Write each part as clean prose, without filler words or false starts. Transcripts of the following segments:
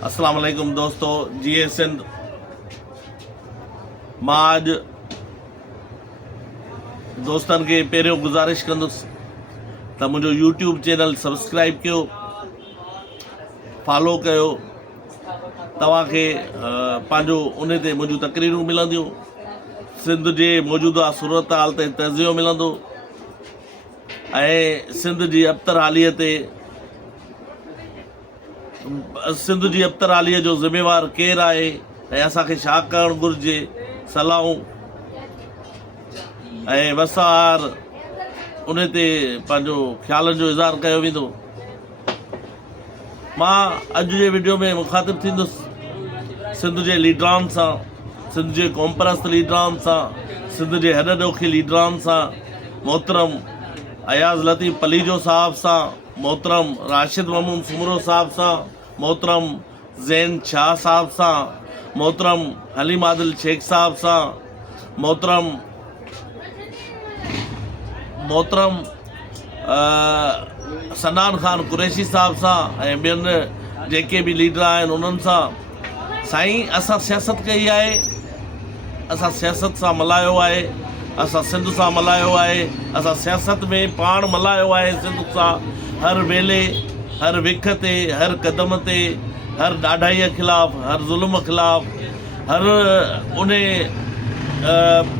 अस्सलाम वालेकुम दोस्तों, जीए सिंध। मां अॼु दोस्तनि खे पहिरियों गुज़ारिश कंदुसि त मुंहिंजो यूट्यूब चैनल सब्सक्राइब कयो, फॉलो कयो। तव्हांखे पंहिंजो उन ते मुंहिंजूं तकरीरूं मिलंदियूं, सिंध जे मौजूदा सूरत हाल ते तज़ियो मिलंदो ऐं सिंध जी अब्तर हालीअ जो ज़िम्मेवार केरु आहे ऐं असांखे छा करणु घुरिजे, सलाहूं ऐं वसार उन ते पंहिंजो ख़्यालनि जो इज़हार कयो वेंदो। मां अॼु जे वीडियो में मुखातिब थींदुसि सिंध जे लीडरान सां, सिंध जे क़ौमपरस्त लीडरान सां, सिंध जे हॾ ॾोखी लीडरान सां, मोहतरम अयाज़ लतीफ़ पलीजो साहब सां, मोहतरम राशिद ममून सुमरो साहब सां, मोहतरम ज़ैन शाह साहब सां, मोहतरम हलीम आदिल शेख साहब सां, मोहतरम सनान ख़ान कुरैशी साहब सां ऐं ॿियनि जेके बि लीडर आहिनि उन्हनि सां। साईं, असां सियासत कई आहे, असां सियासत सां मल्हायो आहे, असां सिंध सां मल्हायो आहे, असां सियासत में पाण मल्हायो आहे सिंध सां। हर वेले, हर विख ते, हर क़दम ते, हर ॾाढाईअ ख़िलाफ़ु, हर ज़ुल्म ख़िलाफ़ु, हर उन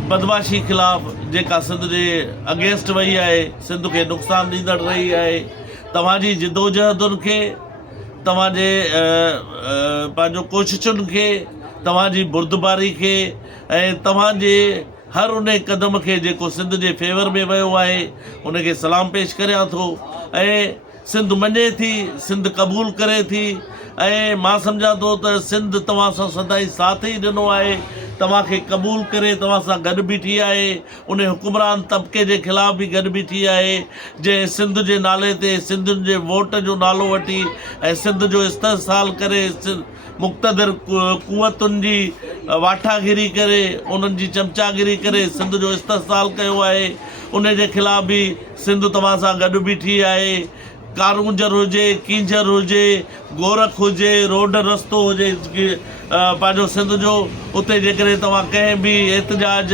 बदमाशी ख़िलाफ़ु जेका सिंध जे अगेंस्ट वई आहे, सिंध खे नुक़सानु ॾींदड़ रही आहे। तव्हांजी जिदोजहदुनि खे, तव्हांजे पंहिंजो कोशिशुनि खे, तव्हांजी बुर्दबारी खे ऐं तव्हांजे हर उन क़दम खे जेको सिंध जे फेवर में वियो आहे उनखे सलाम पेश करियां थो। ऐं सिंध मञे थी, सिंध क़बूल करे थी ऐं मां सम्झां थो त सिंध तव्हां सां सदाईं साथ ई ॾिनो आहे, तव्हांखे क़बूल करे तव्हां सां गॾु बीठी आहे। उन हुकुमरान तबिके जे ख़िलाफ़ बि गॾु बीठी आहे जंहिं सिंध जे नाले ते सिंधियुनि जे वोट जो नालो वठी ऐं सिंध जो इस्तेहसाल करे मुक़्तदिर कुवतुनि जी वाठागिरी करे, उन्हनि जी चमचागिरी करे सिंध जो इस्तेहसाल कयो आहे। उन जे ख़िलाफ़ बि सिंध तव्हां सां गॾु बीठी आहे। कारूंजर हुजे, कींजर हुजे, गोरख हुजे, रोड रस्तो हुजे पंहिंजो सिंध जो, उते जेकॾहिं तव्हां कंहिं बि एहतजाज,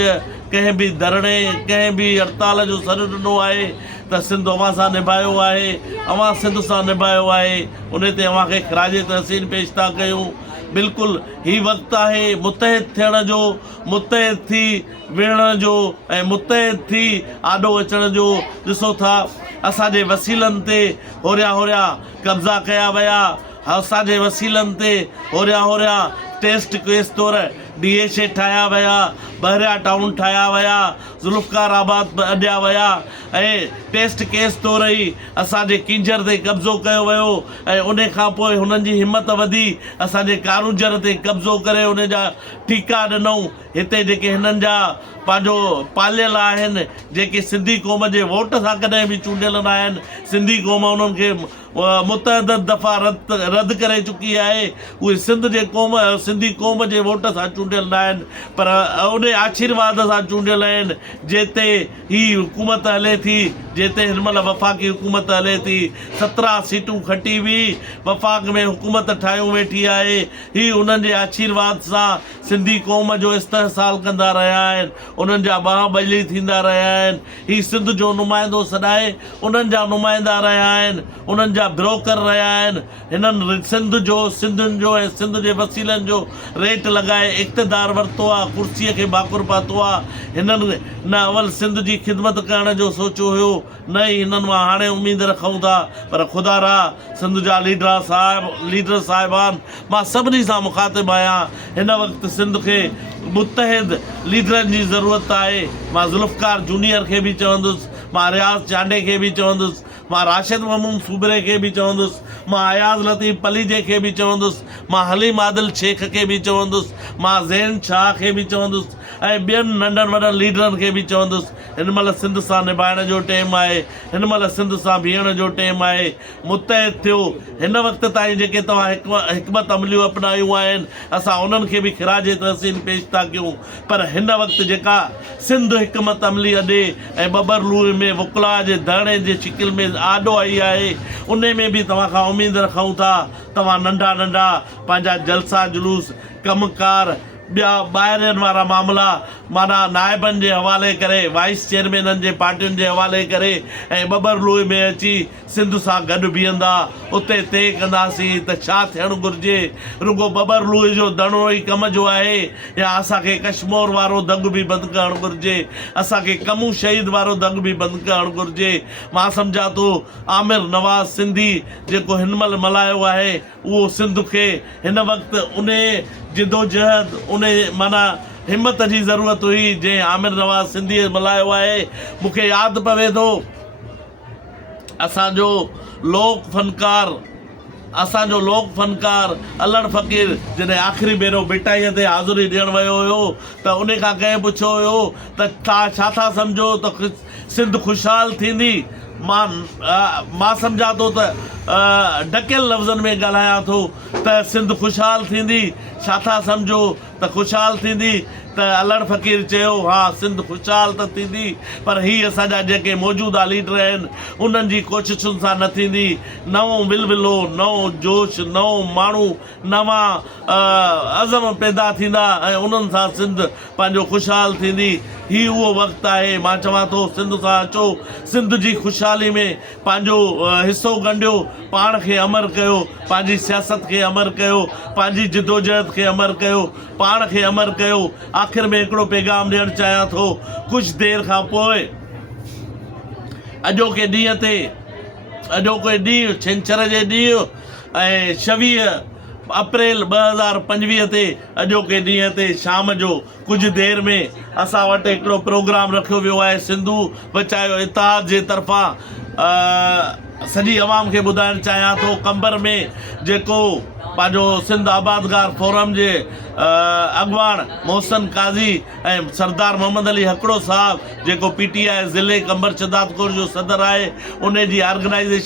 कंहिं बि धरणे, कंहिं बि हड़ताल जो सॾु ॾिनो आहे त सिंध अव्हां सां निभायो आहे, अव्हां सिंध सां निभायो आहे। उन ते अव्हांखे ख़िराज तहसीन पेश था कयूं। बिल्कुलु ही वक़्तु आहे मुतहिद थियण जो, मुतहिद थी विहण जो ऐं मुतहिद थी आॾो अचण जो। ॾिसो था, असांजे वसीलनि ते होरिया कब्ज़ा कया विया, असांजे वसीलनि ते होरिया टेस्ट केस तौरु DHA ठाहिया विया, बहरिया टाउन ठाहिया विया, ज़ुल्फ़कार आबाद अॾिया विया ऐं टेस्ट केस तौरु ई असांजे कींजर ते कब्ज़ो कयो वियो ऐं उन खां पोइ हुननि जी हिमत वधी असांजे कारूंजर ते कब्ज़ो करे उन जा ठीका ॾिनऊं। हिते जेके हिननि जा पंहिंजो पालियल आहिनि, जेके सिंधी क़ौम जे वोट सां कॾहिं बि चूंडियल न आहिनि, सिंधी क़ौम उन्हनि खे मुतअदद दफ़ा रद्द करे चुकी आहे। उहे सिंधी क़ौम जे वोट सां चूंडियल न आहिनि, पर उन आशीर्वाद सां चूंडियल आहिनि जिते ही हुकूमत हले थी, जिते हिन महिल वफ़ाक़ी हुकूमत हले थी। 17 सीटूं खटी हुई, वफ़ाक़ में हुकूमत ठाहियूं वेठी आहे। ही उन्हनि जे आशीर्वाद सां सिंधी क़ौम जो इस्तेहसाल कंदा रहिया आहिनि, उन्हनि जा बाहुबली थींदा रहिया आहिनि। ही सिंध जो नुमाइंदो सदाए उन्हनि जा नुमाइंदा रहिया आहिनि, उन्हनि जा ब्रोकर रहिया आहिनि। हिननि सिंधियुनि जो ऐं सिंध जे वसीलनि जो रेट लॻाए इक़्तिदार वरितो आहे, कुर्सीअ खे बाकुर पातो आहे। हिननि न अवल सिंध जी ख़िदमत करण जो सोचियो हुयो, न ई हिननि मां हाणे उमेद रखूं था, पर ख़ुदा रा सिंध जा लीडर साहिबान, मां सभिनी सां मुखातिब आहियां। हिन वक़्तु सिंध खे मुतहिद लीडरनि जी ज़रूरत आहे। मां ज़ुल्फ़कार जूनियर खे बि चवंदुसि, मां रियाज़ चांडे खे बि चवंदुसि, मां राशिद ममून सूबरे खे बि चवंदुसि, मां अयाज़ लतीफ़ पलीजे खे बि चवंदुसि, मां हलीम आदिल शेख खे बि चवंदुसि, मां ज़ैन शाह खे बि चवंदुसि, ऐं ॿियनि नंढनि वॾनि लीडरनि खे बि चवंदुसि हिन महिल सिंध सां निभाइण जो टाइम आहे, हिन महिल सिंध सां बीहण जो टाइम आहे। मुतहद थियो। हिन वक़्त ताईं जेके तव्हां हिकमत अमलियूं अपनायूं आहिनि असां उन्हनि खे बि ख़िराज तहसीन पेश था कयूं, पर हिन वक़्तु जेका सिंध हिकमत अमली अॾे ऐं बबरलूर में वुकला जे धरणे जे शिकिल में आॾो आई आहे, उन में बि तव्हां खां उमेदु रखूं था तव्हां नंढा नंढा पंहिंजा जलसा जुलूस कमकार ॿिया ॿाहिरिनि वारा मामला माना नाइबनि जे हवाले करे वाइस चेयरमैननि जे पार्टियुनि जे हवाले करे ऐं बबरलूर में अची सिंध सां गॾु बीहंदा, उते तय कंदासीं त छा थियणु घुरिजे। रुगो बबरलूर जो धरणो ई कम जो आहे या असांखे कश्मीर वारो दग बि बंदि करणु घुरिजे, असांखे कमू शहीद वारो दग बि बंदि करणु घुरिजे। मां सम्झां थो आमिर नवाज़ सिंधी जेको हिन महिल मल्हायो आहे उहो सिंध खे हिन वक़्तु उन जिदोजहद उन माना हिमत जी ज़रूरत हुई जंहिं आमिर नवाज़ सिंधी मल्हायो आहे। मूंखे यादि पवे थो असांजो लोक फनकार अल्लड़ फ़क़ीर जॾहिं आख़िरी भेरो बिटाईअ ते हाज़ुरी ॾियणु वियो हुयो त उन खां कंहिं पुछियो हुयो त तव्हां छा था सम्झो त सिंध ख़ुशहाल थींदी। मां सम्झां थो त ढकियल लफ़्ज़नि में ॻाल्हायां थो त सिंध ख़ुशहाल थींदी। छा था सम्झो त ख़ुशहाल थींदी? त अल्लड़ फ़क़ीर चयो हा सिंध ख़ुशहाल त थींदी, पर हीअ असांजा जेके मौजूदा लीडर आहिनि उन्हनि जी कोशिशुनि सां न थींदी। नओं विलविलो, नओं जोश, नओं माण्हू, नवां अज़म पैदा थींदा ऐं उन्हनि सां सिंध पंहिंजो ख़ुशहाल थींदी। हीउ उहो वक़्तु आहे। मां चवां थो सिंध सां अचो, सिंध जी ख़ुशहाली में पंहिंजो हिसो ॻंढियो, पाण खे अमर कयो, पंहिंजी सियासत खे अमर कयो, पंहिंजी जिदोजहद खे अमर कयो, पाण खे अमर कयो। आख़िर में हिकिड़ो पैगाम ॾियणु चाहियां थो, कुझु देरि खां पोइ अॼोके ॾींहुं छंछर जे ॾींहुं ऐं 26 अप्रैल 2025 ते अॼोके ॾींहं ते शाम जो कुझु देरि में असां वटि हिकिड़ो प्रोग्राम रखियो वियो आहे सिंधू बचायो इतिहाद जे तरफ़ां। सॼी आवाम खे ॿुधाइणु चाहियां थो कंबर में जेको पंहिंजो सिंध आबादगार फोरम जे अॻुवाण मोहसिन काज़ी ऐं सरदार मोहम्मद अली हकड़ो साहब जेको PTI ज़िले कंबर शदादपुर जो सदर आहे, उन जी ऑर्गेनाइज़ेशन